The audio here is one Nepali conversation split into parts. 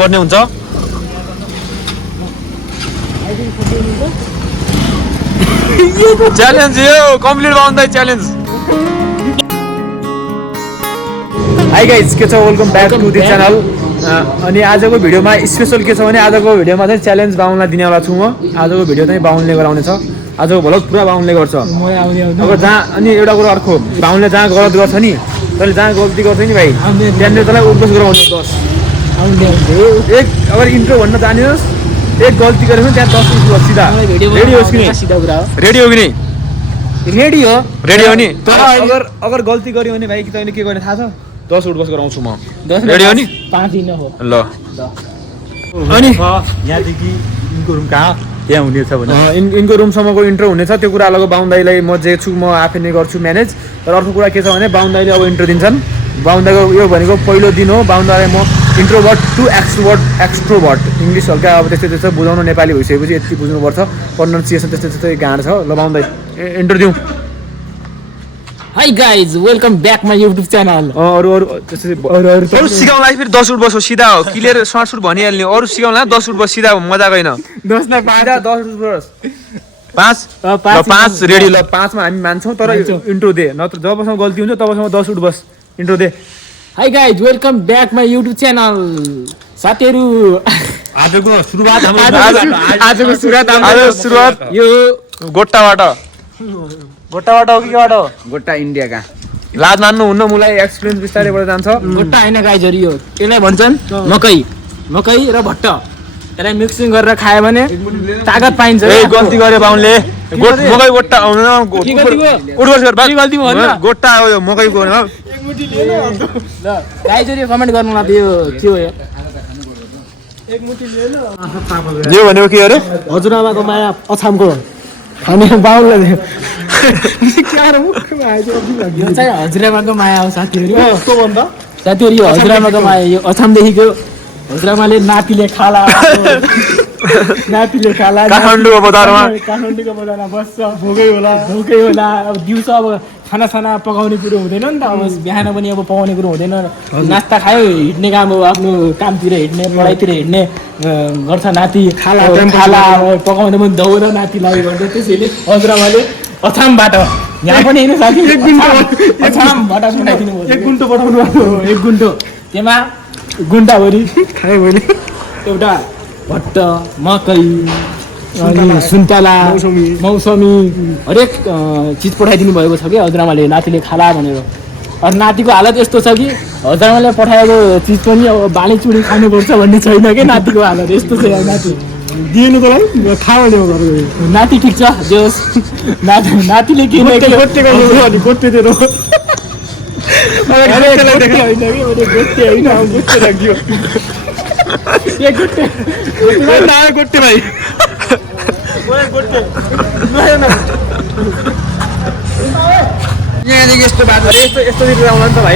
पर्ने हुन्छ च्यालेन्ज यो कम्प्लिट बाउन्दै च्यालेन्ज हाई गाइज के छ welcome back to the channel अनि आजको भिडियोमा स्पेसल के छ भने आजको भिडियोमा चाहिँ च्यालेन्ज बाउनलाई दिनेवाला छु म आजको भिडियो चाहिँ बाउनले गराउने छ आजको भ्लग पुरा बाउनले गर्छ अब जहाँ अनि एउटा कुरा अर्को बाउनले जहाँ गलत गर्छ नि तैँले जहाँ गल्ती गर्छ नि भाइ त्यहाँनिर तँलाई उद्घोष गराउँछ 10 एक अगर इन्ट्रो भन्न जानिनुहोस् एक गल्ती गऱ्यो भने त्यहाँ 10 उद्घोष सिधा रेडी होस् कि रेडी हो कि नि रेडी हो नि तर अगर गल्ती गर्यो भने भाइ कि तैँले के गर्ने थाहा छ 10 उद्घोष गराउँछु म रेडी हो नि 5 दिन हो ल अनि यहाँदेखि यिनको रुम कहाँ त्यहाँ हुनेछ भने यिनको रुमसम्मको इन्ट्रो हुनेछ त्यो कुरा अलग बाहुन दाइलाई म जे छु म आफै नै गर्छु म्यानेज तर अर्को कुरा के छ भने बाहुन दाइले अब इन्ट्रो दिन्छन् बाहुन दाइको यो भनेको पहिलो दिन हो बाहुन दाइलाई म इन्ट्रोभर्ट टु एक्सट्रोभर्ट इङ्ग्लिस हल्का अब त्यस्तै त्यस्तो बुझाउनु नेपाली भइसकेपछि यति बुझ्नुपर्छ प्रनाउन्सिएसन त्यस्तै त्यस्तै गाह्रो छ ल बाहुन दाइ इन्ट्रो दिउँ high guys welcome back my YouTube channel अरू सिकाउनलाई फेरि 10 उठ बसो सिधा हो क्लियर सर्ट सुट भनिहाल्ने अरू सिकाउनलाई 10 उठ बस सिधा हो मजा गएन 10 न 5 10 उठ बस 5 रेडी ल 5 मा हामी मान्छौँ तर इन्ट्रो दे नत्र जबसम्म गल्ती हुन्छ तबसम्म 10 उठ बस इन्ट्रो दे hi guys welcome back my YouTube channel साथीहरू आजको सुरुवात आज सुरुवात यो गोट्टाबाट हो कि केबाट हो गोट्टा इन्डियाका लाज मान्नु हुन्न मलाई एक्सपिरियन्स बिस्तारैबाट जान्छ गोट्टा होइन गाइजहरू यो यसलाई भन्छन् मकै र भट्ट यसलाई मिक्सिङ गरेर खायो भने तागत पाइन्छ ए गल्ती गरे बाउनले मकै गोट्टा आउँदैन गोट्टा हो यो मकैको ल गाइजहरू कमेन्ट गर्नु न यो के हो यो भनेको के अरे हजुरआमाको माया अछामको खाने बाउलाई हजुरआमाको माया हो साथीहरू यो हजुरआमाको माया यो अछामदेखिको हजुरआमाले नातिले खाला काठमाडौँको बजारमा बस्छ भोकै होला अब दिउँसो अब खानासाना पकाउने कुरो हुँदैन नि त अब बिहान पनि अब पकाउने कुरो हुँदैन नास्ता खायो हिँड्ने काम हो आफ्नो कामतिर हिँड्ने पढाइतिर हिँड्ने गर्छ नाति खाला पकाउने पनि दौड नातिलाई गर्छ त्यसैले हजुरआमाले अछामबाट यहाँ पनि होइन साथी अछामबाट पठाइदिनु एक गुन्टो पठाउनु भएको एक गुन्टो त्यसमा गुन्टाभरि खायो भने एउटा भट्ट मकै अनि सुन्तला मौसमी हरेक चिज पठाइदिनु भएको छ कि हजुरआमाले नातिले खाला भनेर अरू नातिको हालत यस्तो छ कि हजुरआमाले पठाएको चिज पनि अब बालीचुडी खानुपर्छ भन्ने छैन कि नातिको हालत यस्तो छ नाति दिनुको लागि खाओ नाति ठिक छ जे होस् नातिले के गोटे दिएर गोटे भाइ यहाँदेखि यस्तो बाटो यस्तो आउला नि त भाइ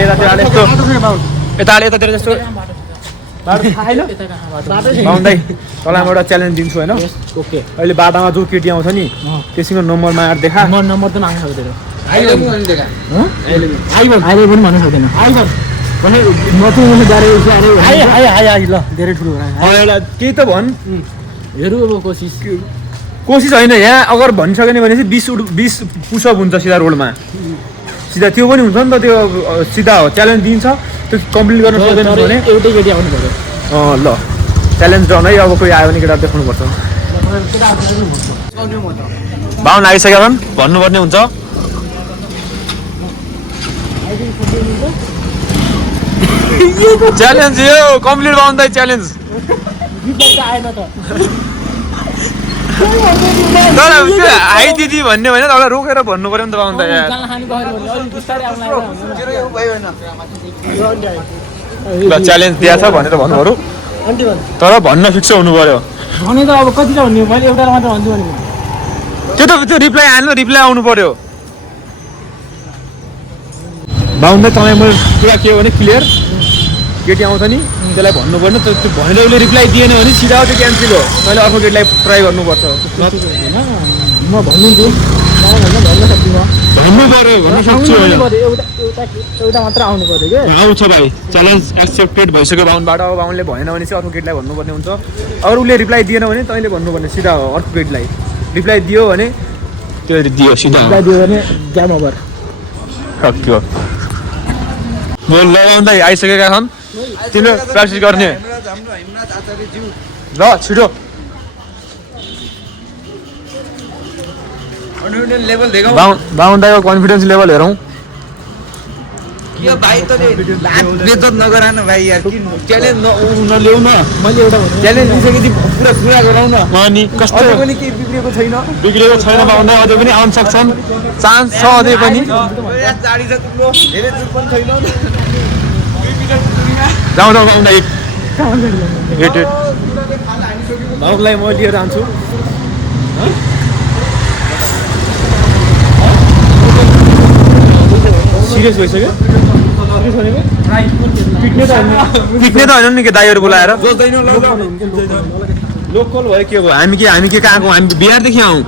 यतातिर जस्तो बाउन्दै तँलाई म एउटा च्यालेन्ज दिन्छु होइन ओके अहिले बाटामा जो केटी आउँछ नि त्यसैको नम्बरमा आएर देखा नम्बर त माग्न सक्दैन अहिले पनि भन्न सक्दैन भने ल धेरै ठुलो एउटा केही त भन् हेरौँ अब कोसिस होइन यहाँ अगर भनिसक्यो भने चाहिँ 20 पुसअप हुन्छ सिधा रोडमा सिधा त्यो पनि हुन्छ नि त त्यो सिधा हो च्यालेन्ज दिन्छ त्यो कम्प्लिट गर्न सक्दैन भने एउटै केटी आउनु पर्यो ल च्यालेन्ज डन है अब कोही आयो भने केटा देखाउनुपर्छ बाहुन आइसक्यो भने भन्नुपर्ने हुन्छ च्यालेन्ज यो कम्प्लिट बाहुन च्यालेन्ज आएन त तर त्यो हाई दिदी भन्ने होइन तपाईँलाई रोकेर भन्नु पर्यो नि त बाहुन ल च्यालेन्ज दिएको छ भनेर भन्नुहरू तर भन्न फिक्स हुनु पर्यो भने त अब कति भन्ने मैले एउटा मात्र भन्छु भने त्यो रिप्लाई आएन रिप्लाई आउनु पर्यो बाहुन तपाईँ मैले कुरा के हो भने क्लियर केटी आउँछ नि त्यसलाई भन्नु पर्ने त्यो भनेर उसले रिप्लाई दिएन भने सिधा त्यो क्यान्सल हो मैले अर्को केटीलाई ट्राई गर्नुपर्छ म भन्छु भन्न सक्छु म भन्नु पर्यो भन्न सक्छु आउनु पर्यो, एउटा मात्र आउनु पर्यो क्या। आउँछ भाइ च्यालेन्ज एक्सेप्टेड भइसक्यो बाहुनबाट। अब बाहुनले भएन भने चाहिँ अर्को केटीलाई भन्नुपर्ने हुन्छ। अगर उसले रिप्लाई दिएन भने तैँले भन्नुपर्ने सिधा अर्को केटीलाई। रिप्लाई दियो भने त्यो दियो सिधा दियो भने गेम ओभर। सक्यो। म लगाउँदा आइसकेका छन्, तिमीले प्र्याक्टिस गर्ने ल छिटो। बाहुन दाइको कन्फिडेन्स लेभल हेरौँ। यो भाइ तले बेइज्जत नगरा न भाइ यार, किन च्यालेन्ज नल्याउ न, मैले एउटा भन्नु च्यालेन्ज दिइसकेपछि पुरा पुरा गराउँ न। अनि कस्तो अझै पनि केही बिग्रेको छैन। बिग्रेको छैन बाहुन दाइ, अझै पनि आउन सक्छन्, चान्स छ अझै पनि। यार जाडी छ तिम्रो, धेरै चुप पनि छैन। जाउँ जाउँ बाहुन दाइ। बाहुनलाई म लिएर जान्छु। सिरियस भइसक्यो। पिक्ने त होइन नि के दाइहरू बोलाएर। लोकल भयो के भयो, हामी के कहाँको, हामी बिहारदेखि आउँ।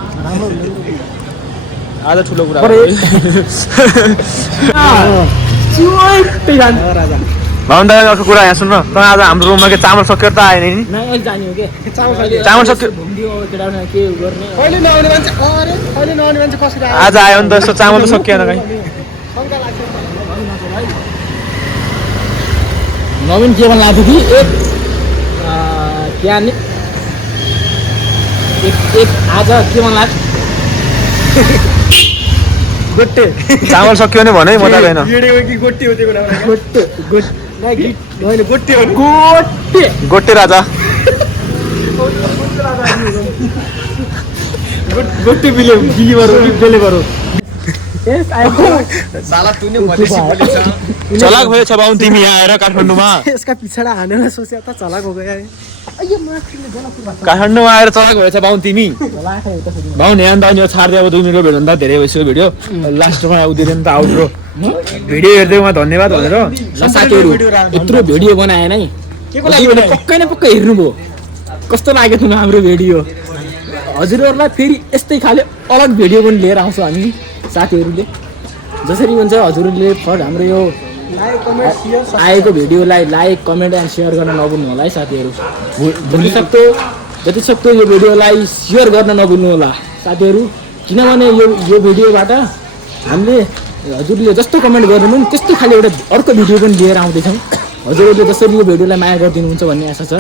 आज ठुलो कुरा भाउन दाइ। अर्को कुरा यहाँ सुन्न, त आज हाम्रो रुममा के चामल सकेर त आएन नि। जाने हो के चामल सक्यो के गर्ने अहिले नआउने मान्छे, अरे अहिले नआउने मान्छे कसरी आयो? आज आयो नि त, यस्तो चामल त सकिएन कहीँ। नवीन के भन्नु लाग्थ्यो कि क्या नि एक आज के भन्नु लाग्थ्यो गोटे चामल सक्यो भने भन है, म त छैन। गोटे राजा गोटे बिले बेले बरु साला तूने मधेसी बोली छ। चलाक भएछ बाहुन तिमी यहाँ आएर काठमाडौँमा। यसका पिछडा हानेर सोचे त चलाक हो गयो। काठमाडौँमा आएर चलाक भएछ बाहुन तिमी। बाहुन यहाँ त यो छाड्दै, अब 2 मिनटको भिडियो भन्दा धेरै भइसक्यो भिडियो। लास्टमा उदिँदैन त आउट्रो। भिडियो हेर्दैमा धन्यवाद भनेर। साथीहरू यत्रो भिडियो बनाएन है, पक्कै न पक्कै हेर्नुभयो। कस्तो लाग्यो तुम्ही हाम्रो भिडियो? हजुरहरूलाई फेरि यस्तै खाले अलग भिडियो पनि लिएर आउँछौँ हामी साथीहरूले। जसरी हुन्छ हजुरहरूले फर्स्ट हाम्रो यो आएको भिडियोलाई लाइक कमेन्ट एन्ड सेयर गर्न नभुल्नु होला है साथीहरू। जति सक्दो यो भिडियोलाई सेयर गर्न नभुल्नु होला साथीहरू, किनभने यो भिडियोबाट हामीले हजुरले जस्तो कमेन्ट गर्नु त्यस्तो खाले एउटा अर्को भिडियो पनि लिएर आउँदैछौँ। हजुरहरूले जसरी यो भिडियोलाई माया गरिदिनुहुन्छ भन्ने आशा छ।